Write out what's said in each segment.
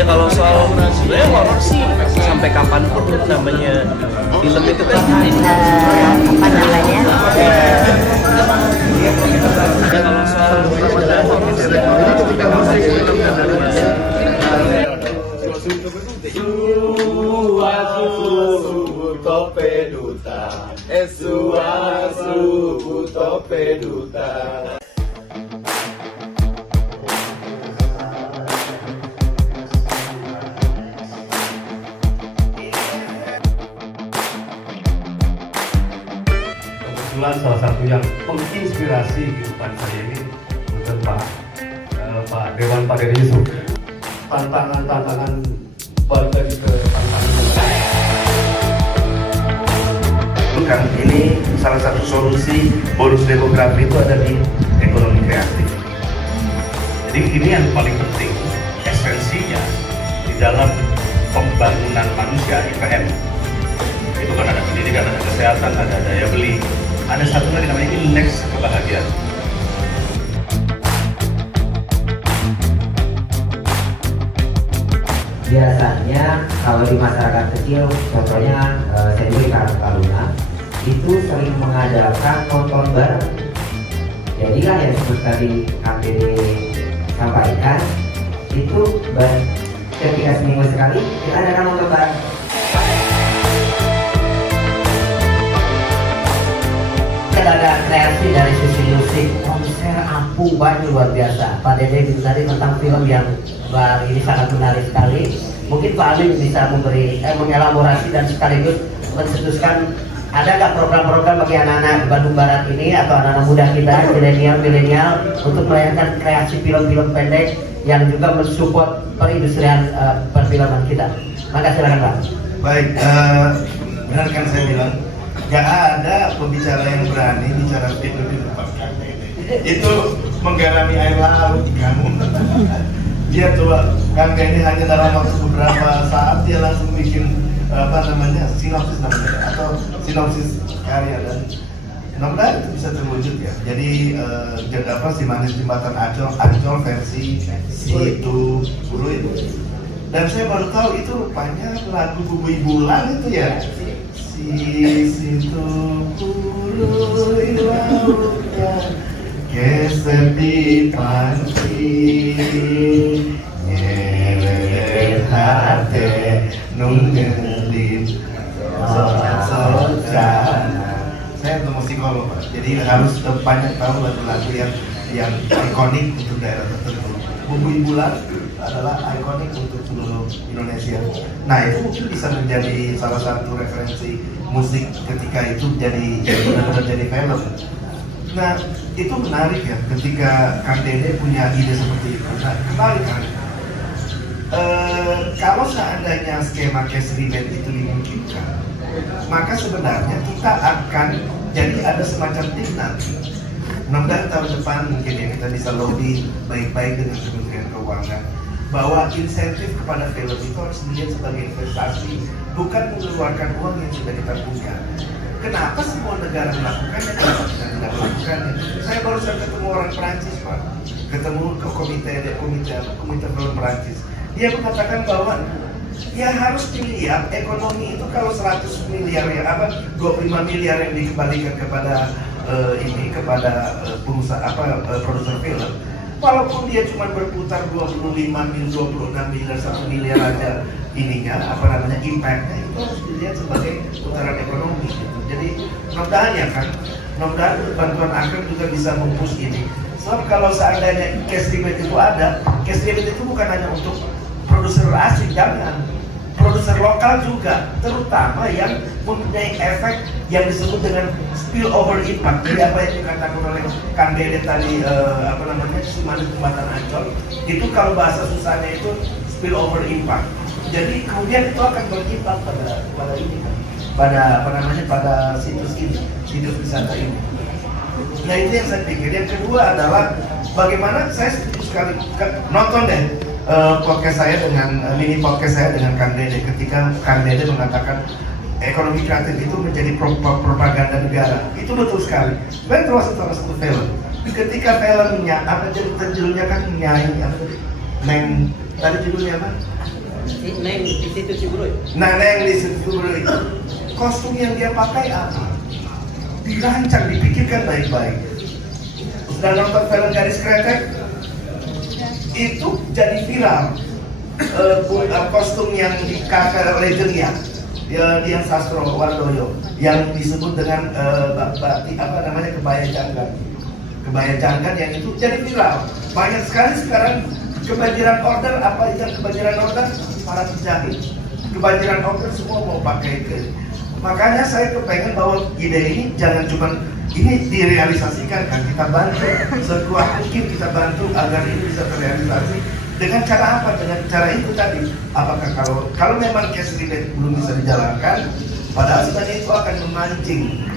Ya kalau soal sebenarnya horor sih sampai kapanpun namanya film itu kan apa namanya? Ya kalau soal kebetulan salah satu yang menginspirasi kehidupan saya ini bukan Pak Dewan Pak Dede Yusuf. Tantangan balik lagi ke tantangan kan ini salah satu solusi bonus demografi itu ada di ekonomi kreatif. Jadi ini yang paling penting, esensinya di dalam pembangunan manusia IPM itu kan ada pendidikan, ada kesehatan, ada daya beli, ada satu lagi namanya indeks kebahagiaan. Biasanya kalau di masyarakat kecil, contohnya saya dulu di Karang Taruna, itu sering mengadakan nonton bareng. Jadilah yang seperti tadi Kang Dede sampaikan, itu ketika seminggu sekali kita adakan nonton bareng. Ada kreasi dari sisi musik, konser ampuh banyak luar biasa. Pak Dede itu tadi tentang film yang ini sangat menarik sekali. Mungkin Pak Alim bisa mengelaborasi dan sekaligus mencetuskan ada nggak program-program bagi anak-anak Bandung Barat ini atau anak-anak muda kita, milenial untuk melayankan kreasi film-film pendek yang juga mensupport perindustrian perfilman kita. Maka silakan Pak. Baik, benar kan saya bilang, gak ada pembicara yang berani bicara film di depan Kang Dede. Itu menggarami air laut kamu. Dia coba Kang Dede hanya dalam waktu beberapa saat dia langsung bikin sinopsis namanya atau sinopsis karya, dan mudah-mudahan itu bisa terwujud ya. Jadi si Manis Jembatan Ancol versi Situ Guru itu. Dan saya baru tahu itu rupanya lagu Bubuy Bulan itu ya. Situ Guru lautnya geser di panci nyeret hati nunggu di saya untuk psikolog Pak, jadi harus banyak tahu lagu-lagu yang ikonik untuk daerah tertentu. Bubuy Bulan adalah ikonik untuk seluruh Indonesia. Nah itu mungkin bisa menjadi salah satu referensi musik ketika itu jadi benar-benar jadi film. Nah itu menarik ya ketika Kang Dede punya ide seperti itu. Nah kembali kan, kalau seandainya skema cash rebate itu dimungkinkan, maka sebenarnya kita akan jadi ada semacam tim nanti. Mudah-mudahan tahun depan mungkin ya kita bisa lobby baik-baik dengan Kementerian Keuangan bahwa insentif kepada film itu harus dilihat sebagai investasi, bukan mengeluarkan uang yang sudah kita punya. Kenapa semua negara melakukannya, kenapa kita tidak melakukannya? Saya barusan ketemu orang Perancis Pak, ketemu ke komite film Perancis. Dia mengatakan bahwa ya harus dilihat ekonomi itu kalau 100 miliar ya 25 miliar yang dikembalikan kepada pengusaha produser film, walaupun dia cuma berputar 26 miliar 1 miliar aja impactnya itu harus dilihat sebagai putaran ekonomi gitu. Jadi mudah-mudahan ya kan, mudah-mudahan bantuan akan juga bisa mempush ini. Sebab kalau seandainya cash rebate itu ada, cash rebate itu bukan hanya untuk produser asing, jangan, produser lokal juga, terutama yang mempunyai efek yang disebut dengan spillover impact. Jadi apa yang dikatakan oleh Kang Dede tadi, Manis Jembatan Ancol, itu kalau bahasa susahnya itu spillover impact. Jadi kemudian itu akan berimpact pada situs wisata ini. Nah itu yang saya pikir. Yang kedua adalah bagaimana saya setuju sekali nonton deh podcast saya dengan mini podcast saya dengan Kang Dede ketika Kang Dede mengatakan ekonomi kreatif itu menjadi propaganda negara. Itu betul sekali. Sebenarnya termasuk salah satu film. Ketika filmnya judulnya kan nyanyi Neng, tadi judulnya apa? Neng di situ Ciburuy. Nah, Neng di situ Ciburuy. Kostum yang dia pakai apa? Dirancang, dipikirkan baik-baik. Sudah nonton film Garis Kretek? Itu jadi viral. Kostum yang di kakak legend ya, Dian Sastro Wardoyo, yang disebut dengan kebaya janggan yang itu jadi viral. Banyak sekali sekarang kebanjiran order. Apa yang kebanjiran order? Para penjahit kebanjiran order semua mau pakai itu. Makanya saya kepengen bahwa ide ini jangan cuma ini direalisasikan, kan kita bantu sekuat mungkin, kita bantu agar ini bisa terrealisasi. Dengan cara apa? Dengan cara itu tadi. Apakah kalau memang cash rebate belum bisa dijalankan, padahal sebenarnya itu akan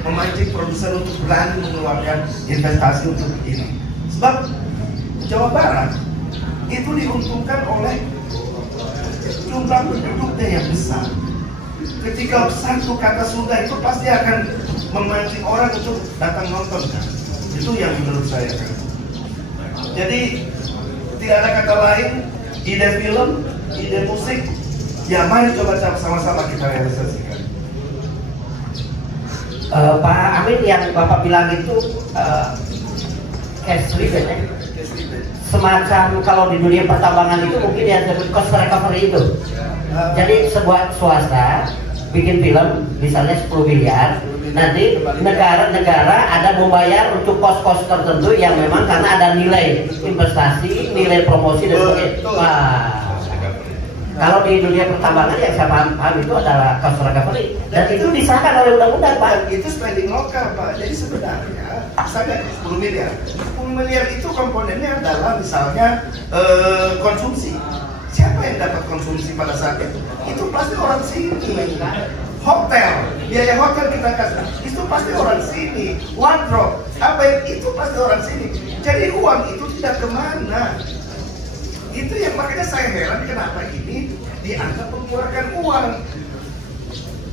memancing produser untuk berani mengeluarkan investasi untuk ini. Sebab Jawa Barat itu diuntungkan oleh jumlah penduduknya yang besar. Ketika satu kata Sunda itu pasti akan memancing orang untuk datang nonton, kan? Itu yang menurut saya, kan? Jadi tidak ada kata lain, ide film, ide musik, ya mari coba sama-sama kita realisasikan. Pak Amin, yang Bapak bilang itu cash rebate ya? Semacam kalau di dunia pertambangan itu mungkin yang disebut cost recovery itu. Jadi sebuah swasta bikin film misalnya 10 miliar, nanti negara ada membayar untuk kos-kos tertentu yang memang karena ada nilai investasi, nilai promosi dan sebagainya. Kalau di dunia pertambangan yang saya paham itu adalah cost recovery, dan itu disahkan oleh undang-undang, Pak. Itu spending lokal, Pak. Jadi sebenarnya misalnya 10 miliar. 10 miliar itu komponennya adalah misalnya konsumsi. Siapa yang dapat konsumsi pada saat itu? Itu pasti orang sini. Hotel, biaya hotel kita kasih, itu pasti orang sini. Wardrobe, itu pasti orang sini. Jadi uang itu tidak kemana. Itu yang makanya saya heran kenapa ini dianggap mengeluarkan uang.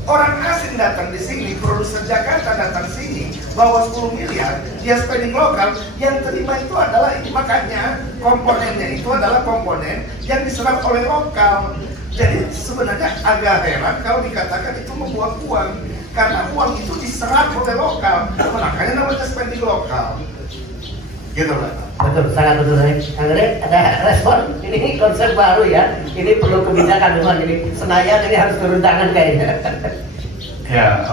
Orang asing datang di sini, produser Jakarta datang sini, bawa 10 miliar, dia spending lokal, yang terima itu adalah ini. Makanya komponennya itu adalah komponen yang diserap oleh lokal. Jadi sebenarnya agak heran kalau dikatakan itu membuang uang, karena uang itu diserap oleh lokal, makanya namanya spending lokal. Gitu, Pak. Betul, sangat betul. Andre, ada respon? Ini konsep baru ya. Ini perlu kebijakan memang. Jadi Senayan ini harus turun tangan kayaknya. Ya,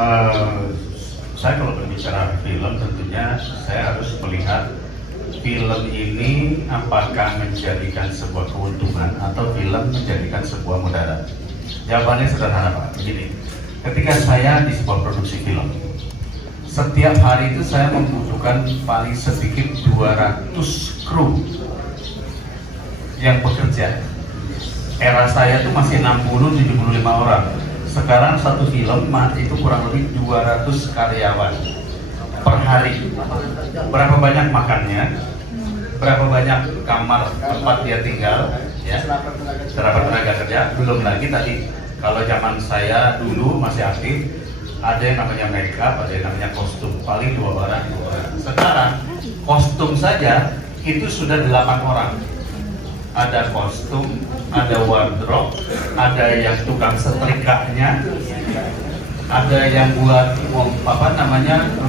saya kalau berbicara film tentunya saya harus melihat film ini apakah menjadikan sebuah keuntungan atau film menjadikan sebuah mudarat. Jawabannya sederhana, Pak. Begini, ketika saya di sebuah produksi film, setiap hari itu saya membutuhkan paling sedikit 200 kru yang bekerja. Era saya itu masih 60-75 orang. Sekarang satu film itu kurang lebih 200 karyawan per hari. Berapa banyak makannya? Berapa banyak kamar tempat dia tinggal? Ya, berapa tenaga kerja? Belum lagi tadi kalau zaman saya dulu masih aktif, ada yang namanya makeup, ada yang namanya kostum, paling 2 orang. Sekarang kostum saja itu sudah 8 orang. Ada kostum, ada wardrobe, ada yang tukang setrikanya, ada yang buat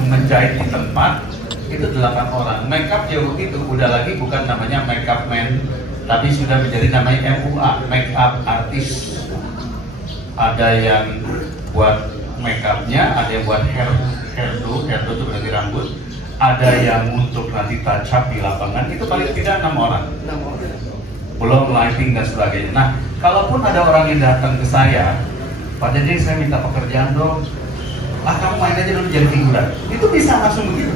menjahit di tempat, itu 8 orang. Makeup ya begitu, udah lagi bukan namanya makeup man, tapi sudah menjadi namanya MUA, makeup artist. Ada yang buat makeupnya, ada yang buat hairdo itu berarti rambut, ada yang untuk nanti touch up di lapangan, itu paling tidak 6 orang. Belum lighting dan sebagainya. Nah, kalaupun ada orang yang datang ke saya, Pak Dede, saya minta pekerjaan dong. Kamu main aja dulu jadi figuran. Itu bisa langsung begitu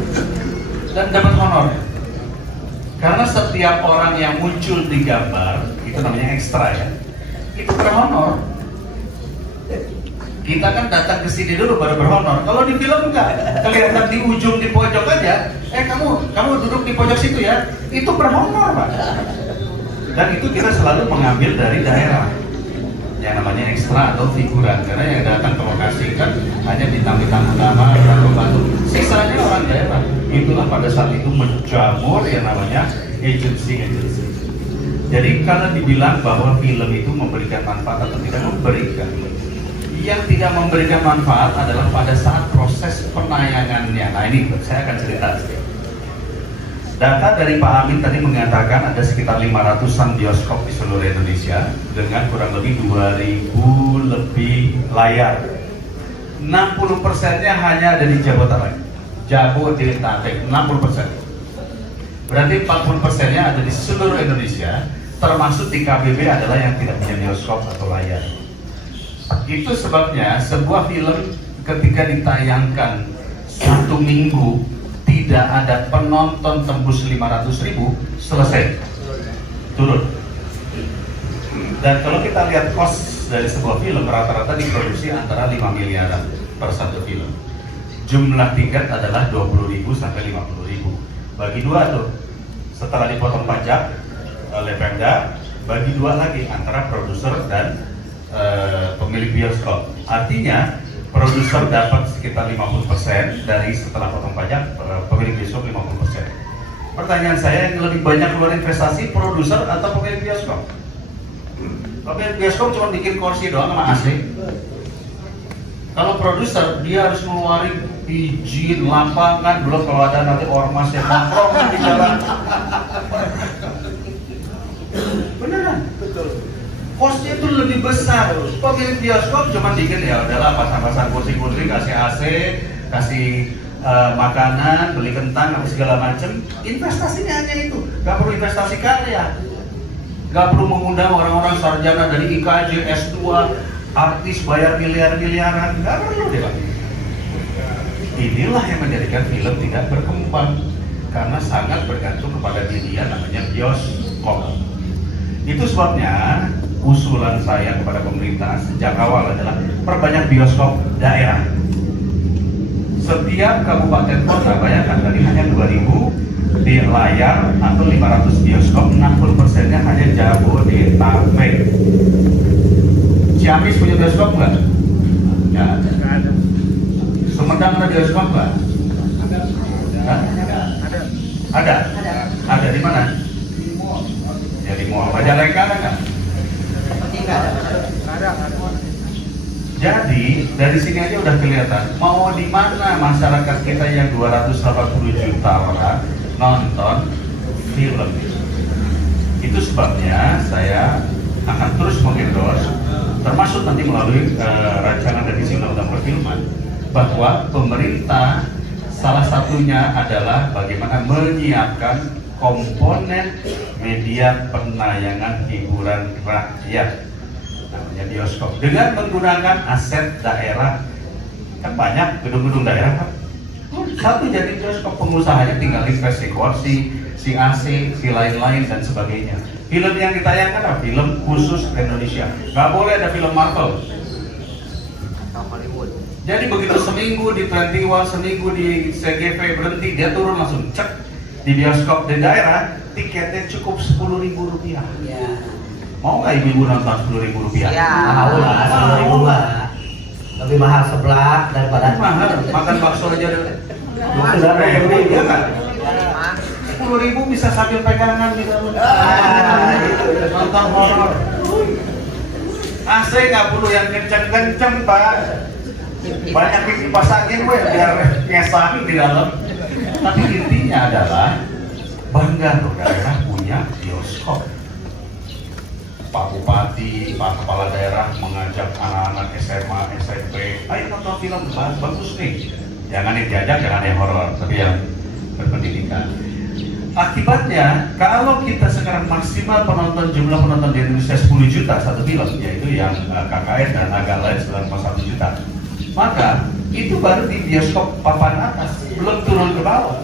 dan dapat honor. Karena setiap orang yang muncul di gambar itu namanya ekstra ya. Itu berhonor. Kita kan datang ke sini dulu baru berhonor. Kalau di film enggak, kelihatan di ujung di pojok aja. Kamu duduk di pojok situ ya. Itu berhonor, Pak. Dan itu kita selalu mengambil dari daerah yang namanya ekstra atau figuran, karena yang datang ke lokasi kan hanya bintang-bintang utama dan pembantu, sisanya orang daerah. Itulah pada saat itu menjamur yang namanya agency. Jadi kalau dibilang bahwa film itu memberikan manfaat atau tidak, memberikan. Yang tidak memberikan manfaat adalah pada saat proses penayangannya. Nah ini saya akan cerita. Data dari Pak Amin tadi mengatakan ada sekitar 500-an bioskop di seluruh Indonesia dengan kurang lebih 2.000 lebih layar. 60%-nya hanya ada di Jabodetabek. 60%. Berarti 40%-nya ada di seluruh Indonesia, termasuk di KBB adalah yang tidak punya bioskop atau layar. Itu sebabnya sebuah film ketika ditayangkan 1 minggu tidak ada penonton tembus 500.000, selesai, turun. Dan kalau kita lihat cost dari sebuah film, rata-rata diproduksi antara 5 miliaran per satu film. Jumlah tiket adalah 20.000 sampai 50.000. Bagi dua tuh, setelah dipotong pajak oleh Pemda, bagi dua lagi antara produser dan pemilik bioskop. Artinya produser dapat sekitar 50% dari setelah potong pajak, pemilik bioskop 50%. Pertanyaan saya, yang lebih banyak keluar investasi produser atau pemilik bioskop? Pemilik bioskop cuma bikin kursi doang sama AC. Kalau produser dia harus ngeluarin izin, lapangan, belum kalau ada nanti ormas yang nongkrong di jalan. Beneran? Betul. Kosnya itu lebih besar. Pemilik bioskop cuma bikin ya udahlah pasang-pasang kursi-kursi, kasih AC, kasih makanan, beli kentang, apa segala macam. Investasinya hanya itu. Gak perlu investasi karya. Gak perlu mengundang orang-orang sarjana dari IKJ, S2, artis bayar miliar-miliaran. Gak perlu deh Pak. Inilah yang menjadikan film tidak berkembang karena sangat bergantung kepada media namanya bioskop. Itu sebabnya usulan saya kepada pemerintah sejak awal adalah perbanyak bioskop daerah. Setiap kabupaten kota, bayangkan tadi hanya 2.000 di layar atau 500 bioskop, 60%-nya hanya Jabodetabek. Ciamis punya bioskop nggak? Nggak ada. Sumedang ada bioskop nggak? Ada. Ada di mana? Ya di mall. Majalengka ada nggak? Ada. Jadi dari sini aja udah kelihatan mau di mana masyarakat kita yang 280 juta orang nonton film. Itu sebabnya saya akan terus mengendorse, termasuk nanti melalui rancangan revisi undang-undang perfilman, bahwa pemerintah salah satunya adalah bagaimana menyiapkan komponen media penayangan hiburan rakyat namanya bioskop dengan menggunakan aset daerah. Kan banyak gedung-gedung daerah kan, satu jadi bioskop, pengusahanya tinggal invest si kursi, si AC, si lain-lain dan sebagainya. Film yang ditayangkan adalah film khusus Indonesia, nggak boleh ada film Marvel. Jadi begitu seminggu di 21, seminggu di CGV berhenti, dia turun langsung cek. Di bioskop di daerah tiketnya cukup Rp10.000. Ya. Mau nggak ibu-ibu nonton Rp10.000? Ya, mau lah, 10.000 lah. Lebih mahal sebelah daripada mahal. Makan bakso aja deh. Iya kan? 10.000 bisa sambil pegangan di dalam. Nonton horor. AC nggak perlu yang kenceng-kenceng Pak. Banyak kipas angin biar ngesang di dalam. Tapi intinya adalah bangga loh daerah punya bioskop. Pak Bupati, Pak Kepala Daerah mengajak anak-anak SMA, SMP, ayo nonton film bagus nih. Jangan yang diajak, jangan yang horor, tapi yang berpendidikan. Akibatnya, kalau kita sekarang maksimal jumlah penonton di Indonesia 10 juta satu film, yaitu yang KKN dan agak lain 9,1 juta, maka itu baru di bioskop papan atas, belum turun ke bawah.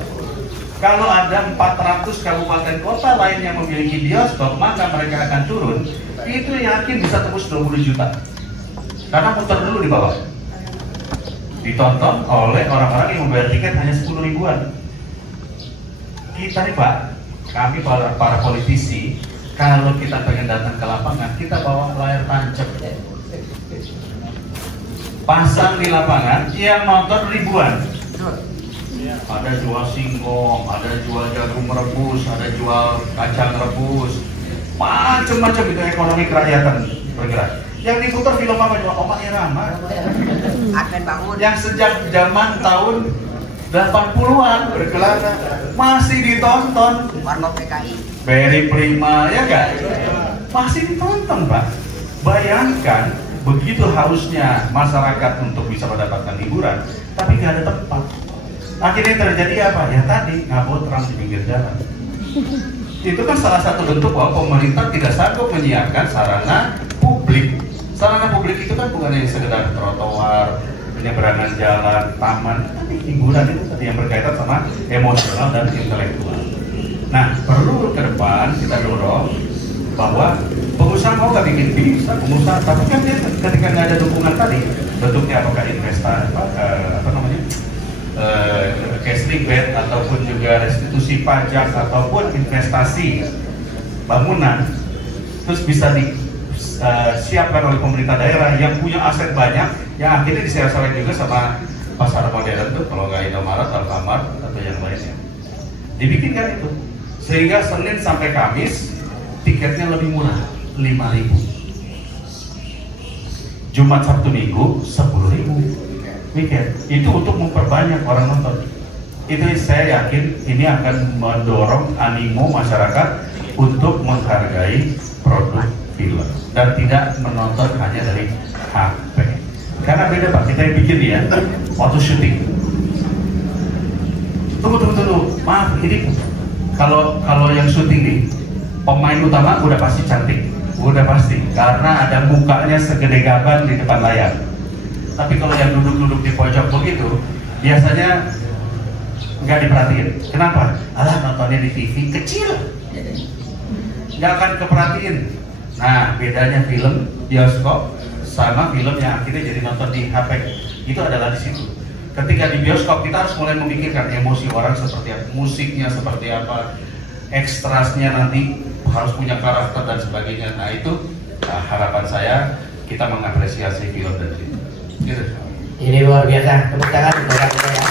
Kalau ada 400 kabupaten kota lain yang memiliki bioskop, maka mereka akan turun. Itu yakin bisa tembus 20 juta. Karena muter dulu di bawah. Ditonton oleh orang-orang yang membayar tiket hanya 10 ribuan. Kita nih Pak, kami para politisi, kalau kita pengen datang ke lapangan, kita bawa layar tancap. Pasang di lapangan, yang nonton ribuan. Ada jual singkong, ada jual jagung rebus, ada jual kacang rebus, macam-macam itu ekonomi kerakyatan bergerak. Yang diputar film apa juga? Oma Irama. Akan bangun. Yang sejak zaman tahun 80-an berkelana masih ditonton. Warno PKI. Beri Prima ya kan? Masih ditonton Pak. Bayangkan begitu hausnya masyarakat untuk bisa mendapatkan hiburan, tapi nggak ada tempat. Akhirnya terjadi apa? Ya tadi ngabotram di pinggir jalan. Itu kan salah satu bentuk bahwa pemerintah tidak sanggup menyiapkan sarana publik. Sarana publik itu kan bukan yang sekedar trotoar, penyeberangan jalan, taman, tapi hiburan itu tadi yang berkaitan sama emosional dan intelektual. Nah, perlu ke depan kita dorong bahwa pengusaha mau nggak bikin bisa pengusaha, tapi kan dia ketika nggak ada dukungan tadi, bentuknya apakah investasi, cash rebate ataupun juga restitusi pajak ataupun investasi bangunan, terus bisa disiapkan oleh pemerintah daerah yang punya aset banyak, yang akhirnya diseret-seret juga sama pasar modern tuh, kalau nggak Indomaret, Alfamart atau yang lainnya. Dibikinkan itu sehingga Senin sampai Kamis tiketnya lebih murah, 5.000. Jumat, Sabtu, Minggu 10.000. Weekend. Itu untuk memperbanyak orang nonton. Itu saya yakin ini akan mendorong animo masyarakat untuk menghargai produk film dan tidak menonton hanya dari HP. Karena beda Pak, kita yang bikin ya, waktu syuting. Tunggu. Maaf, ini kalau yang syuting nih, pemain utama udah pasti cantik, udah pasti, karena ada mukanya segede gaban di depan layar. Tapi kalau yang duduk-duduk di pojok begitu, biasanya nggak diperhatiin. Kenapa? Alah, nontonnya di TV kecil, nggak akan keperhatiin. Nah, bedanya film bioskop sama film yang akhirnya jadi nonton di HP itu adalah di situ. Ketika di bioskop kita harus mulai memikirkan emosi orang seperti apa, musiknya seperti apa, ekstrasnya nanti harus punya karakter dan sebagainya. Nah itu harapan saya, kita mengapresiasi film dan film. Gitu. Ini luar biasa, tepuk tangan kepada kita ya.